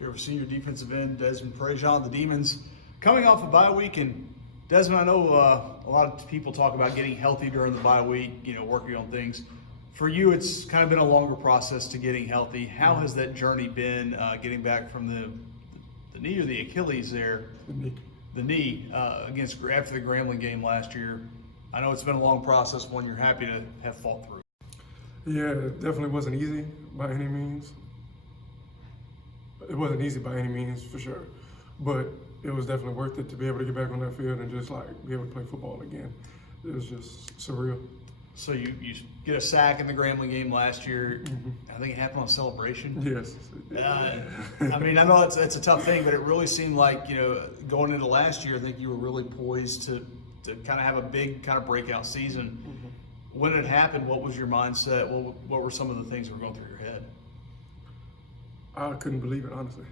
here with senior defensive end Desmond Prejean. The Demons coming off a bye week, and Desmond, I know a lot of people talk about getting healthy during the bye week, working on things. For you, it's kind of been a longer process to getting healthy. How has that journey been, getting back from the knee or the Achilles there? The knee after the Grambling game last year. I know it's been a long process, one you're happy to have fought through. Yeah, it definitely wasn't easy by any means. It wasn't easy by any means, for sure. But it was definitely worth it to be able to get back on that field and just be able to play football again. It was just surreal. So you get a sack in the Grambling game last year. Mm-hmm. I think it happened on Celebration. Yes. I know it's a tough thing, but it really seemed like, going into last year, I think you were really poised to kind of have a big kind of breakout season. Mm-hmm. When it happened, what was your mindset? What were some of the things that were going through your head? I couldn't believe it, honestly.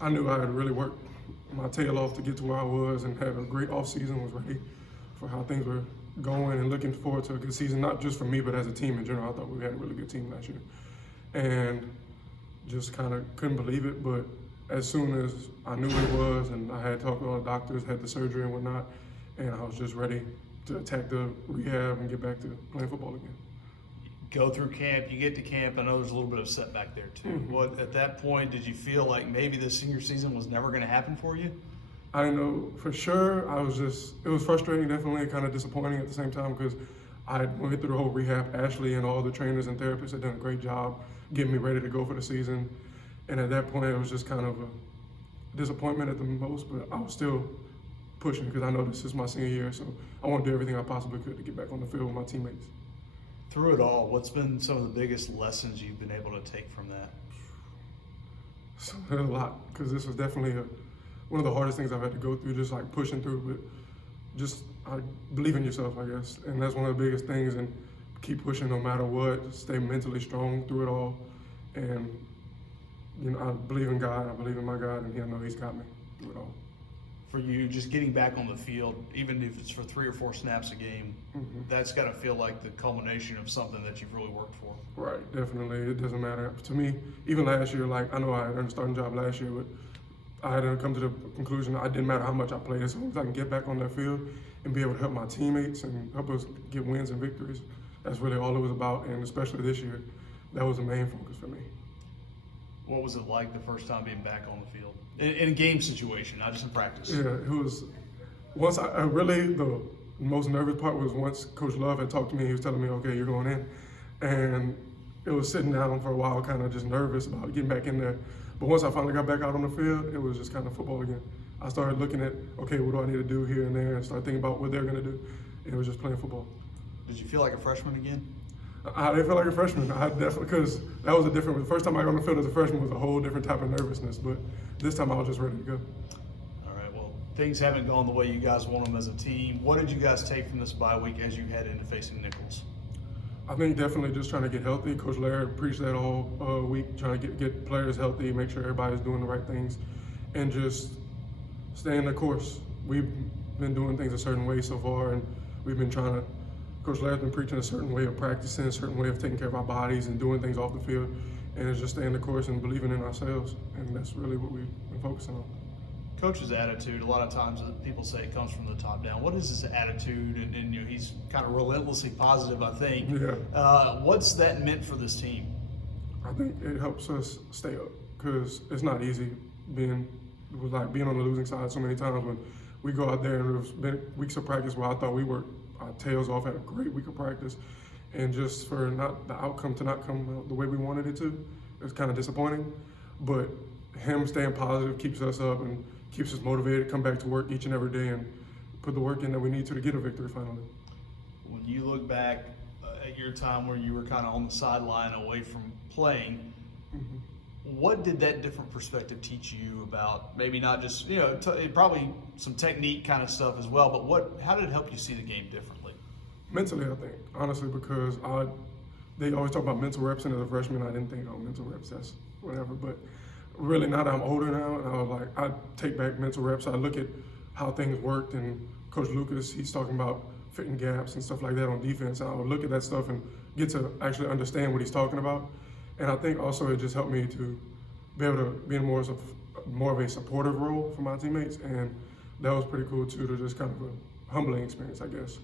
I knew I had really worked my tail off to get to where I was and had a great offseason, was ready for how things were going and looking forward to a good season, not just for me, but as a team in general. I thought we had a really good team last year. And just kind of couldn't believe it, but as soon as I knew what it was and I had talked to all the doctors, had the surgery and whatnot, and I was just ready to attack the rehab and get back to playing football again. Go through camp, you get to camp, I know there's a little bit of setback there too. Mm-hmm. At that point, did you feel like maybe the senior season was never going to happen for you? I didn't know for sure. It was frustrating, definitely kind of disappointing at the same time, because I went through the whole rehab. Ashley and all the trainers and therapists had done a great job getting me ready to go for the season. And at that point, it was just kind of a disappointment at the most, but I was still pushing because I know this is my senior year, so I want to do everything I possibly could to get back on the field with my teammates. Through it all, what's been some of the biggest lessons you've been able to take from that? So, a lot, because this was definitely one of the hardest things I've had to go through, just pushing through, but just believe in yourself, I guess. And that's one of the biggest things, and keep pushing no matter what, stay mentally strong through it all. And, I believe in God, I believe in my God, and I know He's got me through it all. For you, just getting back on the field, even if it's for 3 or 4 snaps a game, mm-hmm. That's got to feel like the culmination of something that you've really worked for. Right, definitely. It doesn't matter. To me, even last year, I know I had a starting job last year, but I had to come to the conclusion it didn't matter how much I played, as long as I can get back on that field and be able to help my teammates and help us get wins and victories. That's really all it was about, and especially this year, that was the main focus for me. What was it like the first time being back on the field? In a game situation, not just in practice. Yeah, it was. Once the most nervous part was once Coach Love had talked to me. He was telling me, "Okay, you're going in," and it was sitting down for a while, kind of just nervous about getting back in there. But once I finally got back out on the field, it was just kind of football again. I started looking at, okay, what do I need to do here and there, and start thinking about what they're going to do. And it was just playing football. Did you feel like a freshman again? I didn't feel like a freshman. I definitely, because that was the first time I got on the field as a freshman was a whole different type of nervousness. But this time I was just ready to go. All right, well, things haven't gone the way you guys want them as a team. What did you guys take from this bye week as you head into facing Nichols? I think definitely just trying to get healthy. Coach Laird preached that all week, trying to get players healthy, make sure everybody's doing the right things, and just staying the course. We've been doing things a certain way so far, and we've been trying to. Coach Laird's been preaching a certain way of practicing, a certain way of taking care of our bodies and doing things off the field, and it's just staying the course and believing in ourselves, and that's really what we've been focusing on. Coach's attitude, a lot of times people say it comes from the top down. What is his attitude? And he's kind of relentlessly positive, I think. Yeah. What's that meant for this team? I think it helps us stay up, because it's not easy being on the losing side so many times when we go out there and there's been weeks of practice where I thought we worked our tails off, had a great week of practice, and just for the outcome to not come out the way we wanted it to, it's kind of disappointing. But him staying positive keeps us up and keeps us motivated to come back to work each and every day and put the work in that we need to get a victory finally. When you look back at your time where you were kind of on the sideline away from playing, mm-hmm. What did that different perspective teach you about maybe not just, probably some technique kind of stuff as well, but how did it help you see the game differently? Mentally, I think, honestly, because they always talk about mental reps, and as a freshman, I didn't think, mental reps, that's whatever, but really now that I'm older now, and I was like, I take back mental reps, I look at how things worked, and Coach Lucas, he's talking about fitting gaps and stuff like that on defense, and I would look at that stuff and get to actually understand what he's talking about. And I think also it just helped me to be able to be in more of a supportive role for my teammates, and that was pretty cool too. To just kind of a humbling experience, I guess.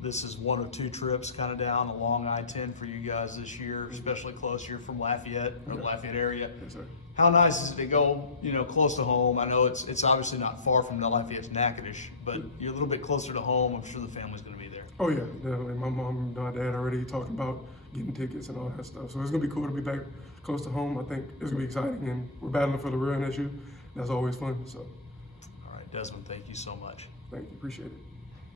This is one of two trips kind of down along I-10 for you guys this year, especially close. You're from Lafayette, or the Lafayette area. Yes, sir. How nice is it to go, close to home? I know it's obviously not far from the Lafayette to Natchitoches, but you're a little bit closer to home. I'm sure the family's going to be there. Oh yeah, definitely. My mom and my dad already talking about getting tickets and all that stuff. So it's gonna be cool to be back close to home. I think it's gonna be exciting, and we're battling for the real issue. That's always fun. So All right, Desmond, thank you so much. thank you, appreciate it.